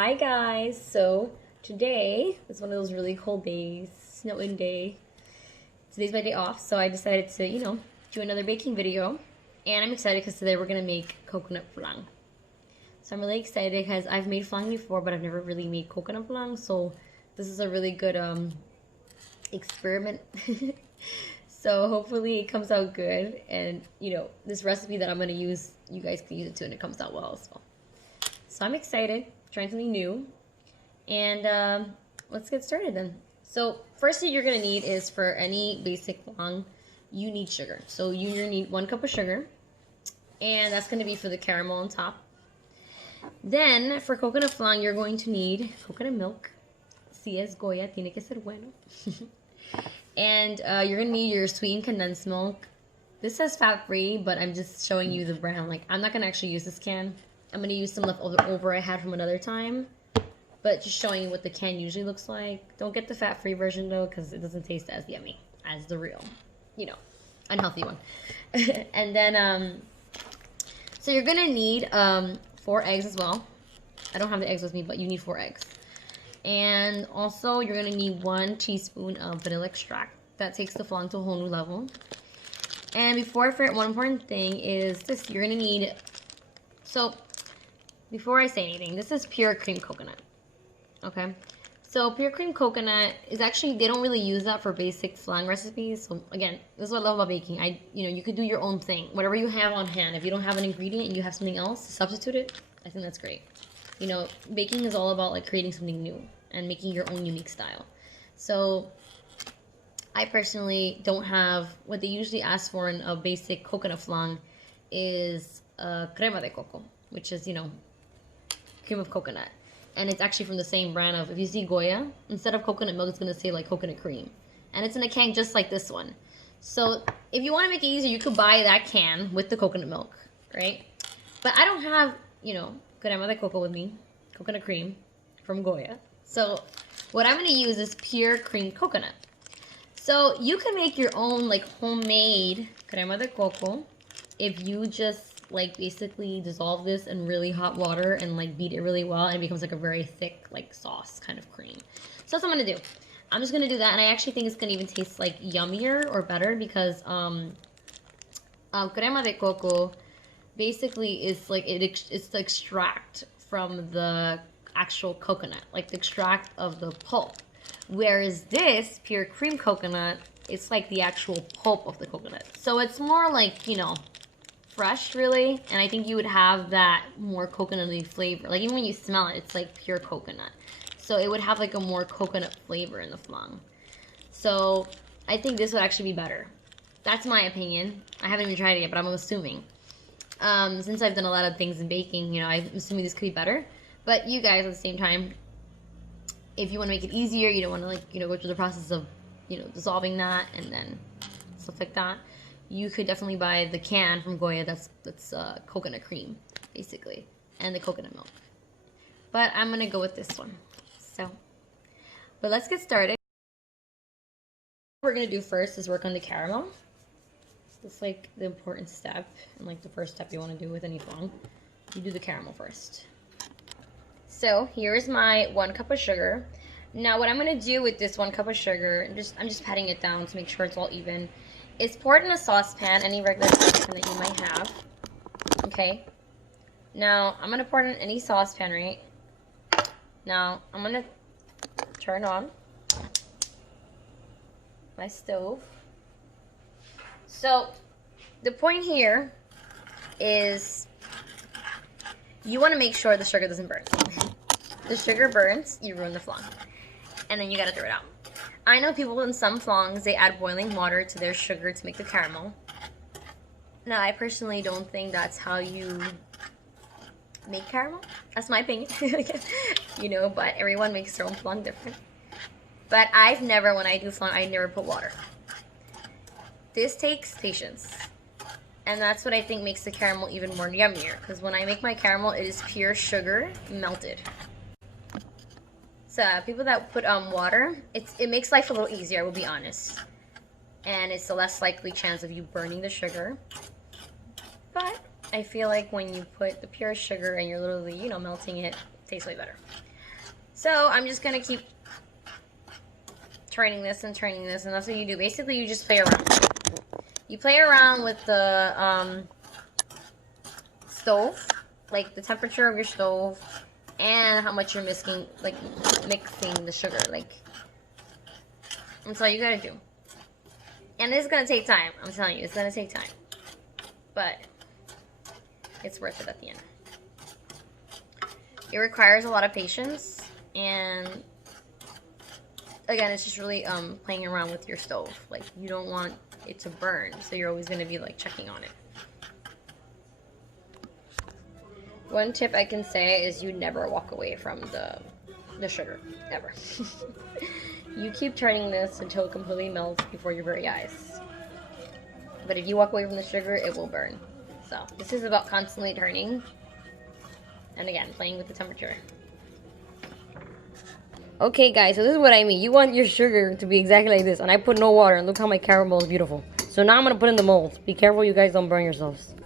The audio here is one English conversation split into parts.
Hi guys, so today is one of those really cold days, snowing day. Today's my day off, so I decided to, do another baking video. And I'm excited because today we're gonna make coconut flan. So I'm really excited because I've made flan before, but I've never really made coconut flan, so this is a really good experiment. So hopefully it comes out good, and this recipe that I'm gonna use, you guys can use it too, and it comes out well as well. So I'm excited, trying something new, and let's get started then. So first thing you're gonna need is, for any basic flan, you need sugar. So you're gonna need 1 cup of sugar, and that's gonna be for the caramel on top. Then for coconut flan, you're going to need coconut milk. Si es Goya, tiene que ser bueno. And you're gonna need your sweetened condensed milk. This says fat-free, but I'm just showing you the brand. Like, I'm not gonna actually use this can. I'm gonna use some leftover I had from another time, but just showing you what the can usually looks like. Don't get the fat-free version though, because it doesn't taste as yummy as the real, unhealthy one. And then, so you're gonna need 4 eggs as well. I don't have the eggs with me, but you need 4 eggs. And also, you're gonna need 1 teaspoon of vanilla extract. That takes the flan to a whole new level. And before I forget, one important thing is this. You're gonna need, so before I say anything, this is pure cream coconut. Okay? So pure cream coconut is actually, they don't really use that for basic flan recipes. So again, this is what I love about baking. You could do your own thing. Whatever you have on hand. If you don't have an ingredient and you have something else to substitute it, I think that's great. Baking is all about like creating something new and making your own unique style. So I personally don't have, what they usually ask for in a basic coconut flan is crema de coco, which is, cream of coconut. And it's actually from the same brand of, if you see Goya, instead of coconut milk, it's going to say like coconut cream. And it's in a can just like this one. So if you want to make it easier, you could buy that can with the coconut milk, right? But I don't have, crema de coco with me, coconut cream from Goya. So what I'm going to use is pure cream coconut. So you can make your own like homemade crema de coco if you just like basically dissolve this in really hot water and like beat it really well, and it becomes like a very thick like sauce kind of cream. So that's what I'm gonna do. I'm just gonna do that, and I actually think it's gonna even taste like yummier or better because crema de coco basically is like it's the extract from the actual coconut, like the extract of the pulp. Whereas this pure cream coconut, it's like the actual pulp of the coconut. So it's more like, fresh really, and I think you would have that more coconutty flavor. Like even when you smell it, it's like pure coconut. So it would have like a more coconut flavor in the flan. So I think this would actually be better. That's my opinion. I haven't even tried it yet, but I'm assuming. Since I've done a lot of things in baking, I'm assuming this could be better. But you guys, at the same time, if you want to make it easier, you don't want to like, go through the process of, dissolving that and then stuff like that, you could definitely buy the can from Goya that's coconut cream, basically, and the coconut milk. But I'm going to go with this one. But let's get started. What we're going to do first is work on the caramel. It's like the important step, and like the first step you want to do with any flan. You do the caramel first. So here's my 1 cup of sugar. Now what I'm going to do with this 1 cup of sugar, I'm just patting it down to make sure it's all even, is pour it in a saucepan, any regular saucepan that you might have. Okay. Now I'm going to pour it in any saucepan, right? Now I'm going to turn on my stove. So the point here is you want to make sure the sugar doesn't burn. The sugar burns, you ruin the flan. And then you gotta throw it out. I know people in some flans, they add boiling water to their sugar to make the caramel. Now, I personally don't think that's how you make caramel. That's my opinion. But everyone makes their own flan different. But I've never, when I do flan, I never put water. This takes patience. And that's what I think makes the caramel even more yummier. Because when I make my caramel, it is pure sugar melted. So people that put water, it makes life a little easier, I will be honest. And it's a less likely chance of you burning the sugar. But I feel like when you put the pure sugar and you're literally, melting it, it tastes way better. So I'm just gonna keep turning this, and that's what you do. Basically, you just play around. You play around with the stove, like the temperature of your stove, and how much you're mixing the sugar. Like, that's all you gotta do. And it's gonna take time. I'm telling you, it's gonna take time, but it's worth it at the end. It requires a lot of patience, and again, it's just really playing around with your stove. Like, you don't want it to burn, so you're always going to be like checking on it. One tip I can say is you never walk away from the sugar, ever. You keep turning this until it completely melts before your very eyes. But if you walk away from the sugar, it will burn. So this is about constantly turning, and again, playing with the temperature. Okay guys, so this is what I mean. You want your sugar to be exactly like this, and I put no water, and look how my caramel is beautiful. So now I'm gonna put in the mold. Be careful you guys don't burn yourselves.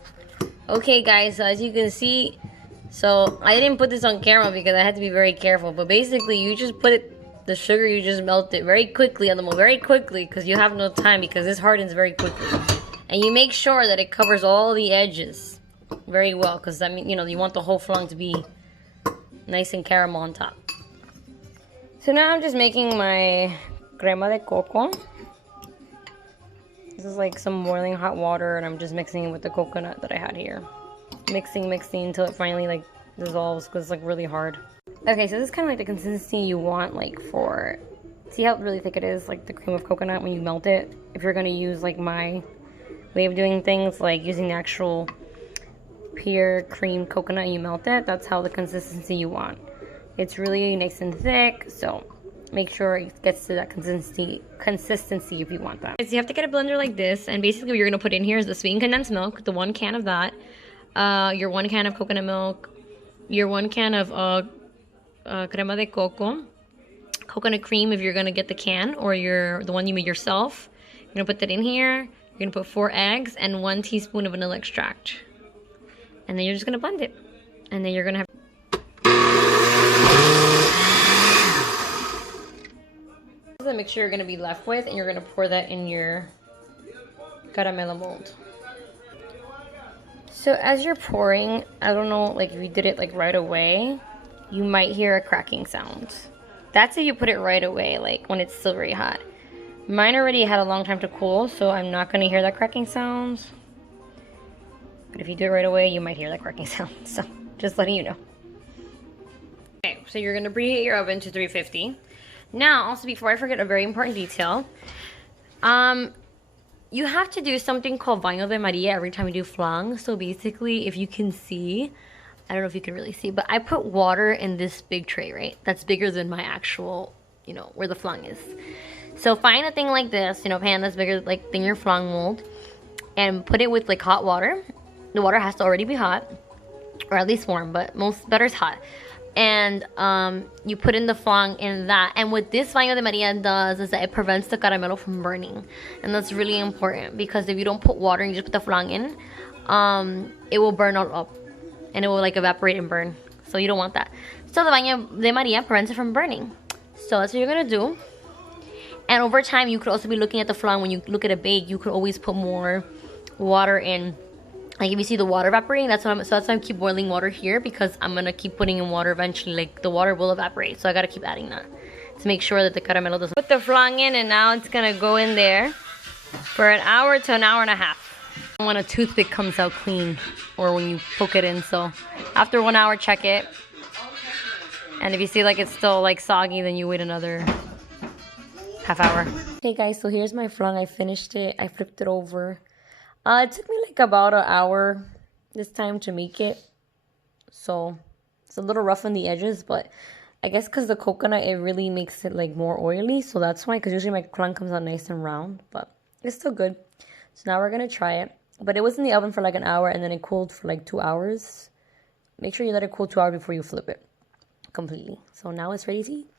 Okay guys, so as you can see, so I didn't put this on camera because I had to be very careful, but basically you just put the sugar, you just melt it very quickly on the mold, very quickly, because you have no time, because this hardens very quickly. And you make sure that it covers all the edges very well, because I mean, you know, you want the whole flan to be nice and caramel on top. So now I'm just making my crema de coco. This is like some boiling hot water, and I'm just mixing it with the coconut that I had here. Mixing until it finally like dissolves, because it's like really hard. Okay, so this is kind of like the consistency you want, like for, see how really thick it is, like the cream of coconut when you melt it. If you're gonna use like my way of doing things, like using the actual pure cream coconut and you melt it, that's how the consistency you want. It's really nice and thick, so make sure it gets to that consistency if you want that. So you have to get a blender like this, and basically what you're going to put in here is the sweetened condensed milk, the 1 can of that, your 1 can of coconut milk, your 1 can of crema de coco, coconut cream if you're going to get the can, or the one you made yourself. You're going to put that in here. You're going to put 4 eggs and 1 teaspoon of vanilla extract. And then you're just going to blend it. And then you're going to have... This is the mixture you're going to be left with, and you're going to pour that in your caramelo mold. So as you're pouring, I don't know, like if you did it like right away, you might hear a cracking sound. That's if you put it right away, like when it's still very hot. Mine already had a long time to cool, so I'm not going to hear that cracking sound. But if you do it right away, you might hear that cracking sound. So just letting you know. Okay, so you're going to preheat your oven to 350. Now, also before I forget a very important detail, you have to do something called baño de Maria every time you do flan. So basically, if you can see, I don't know if you can really see, but I put water in this big tray, right? That's bigger than my actual, you know, where the flan is. So find a thing like this, you know, pan that's bigger like than your flan mold, and put it with like hot water. The water has to already be hot, or at least warm, but better is hot. And you put in the flan in that. And what this baño de Maria does is that it prevents the caramelo from burning. And that's really important, because if you don't put water and you just put the flan in, it will burn all up. And it will like evaporate and burn. So you don't want that. So the baño de Maria prevents it from burning. So that's what you're going to do. And over time, you could also be looking at the flan. When you look at a bake, you could always put more water in. Like if you see the water evaporating, that's why I keep boiling water here, because I'm gonna keep putting in water eventually. Like the water will evaporate, so I gotta keep adding that to make sure that the caramelo doesn't. Put the flan in, and now it's gonna go in there for an hour to an hour and a half. When a toothpick comes out clean, or when you poke it in. So after 1 hour, check it, and if you see like it's still like soggy, then you wait another half hour. Okay guys, so here's my flan. I finished it. I flipped it over. It took me like about an hour this time to make it. So it's a little rough on the edges, but I guess because the coconut, it really makes it like more oily. So that's why, because usually my flan comes out nice and round, but it's still good. So now we're going to try it. But it was in the oven for like an hour, and then it cooled for like 2 hours. Make sure you let it cool 2 hours before you flip it completely. So now it's ready to eat.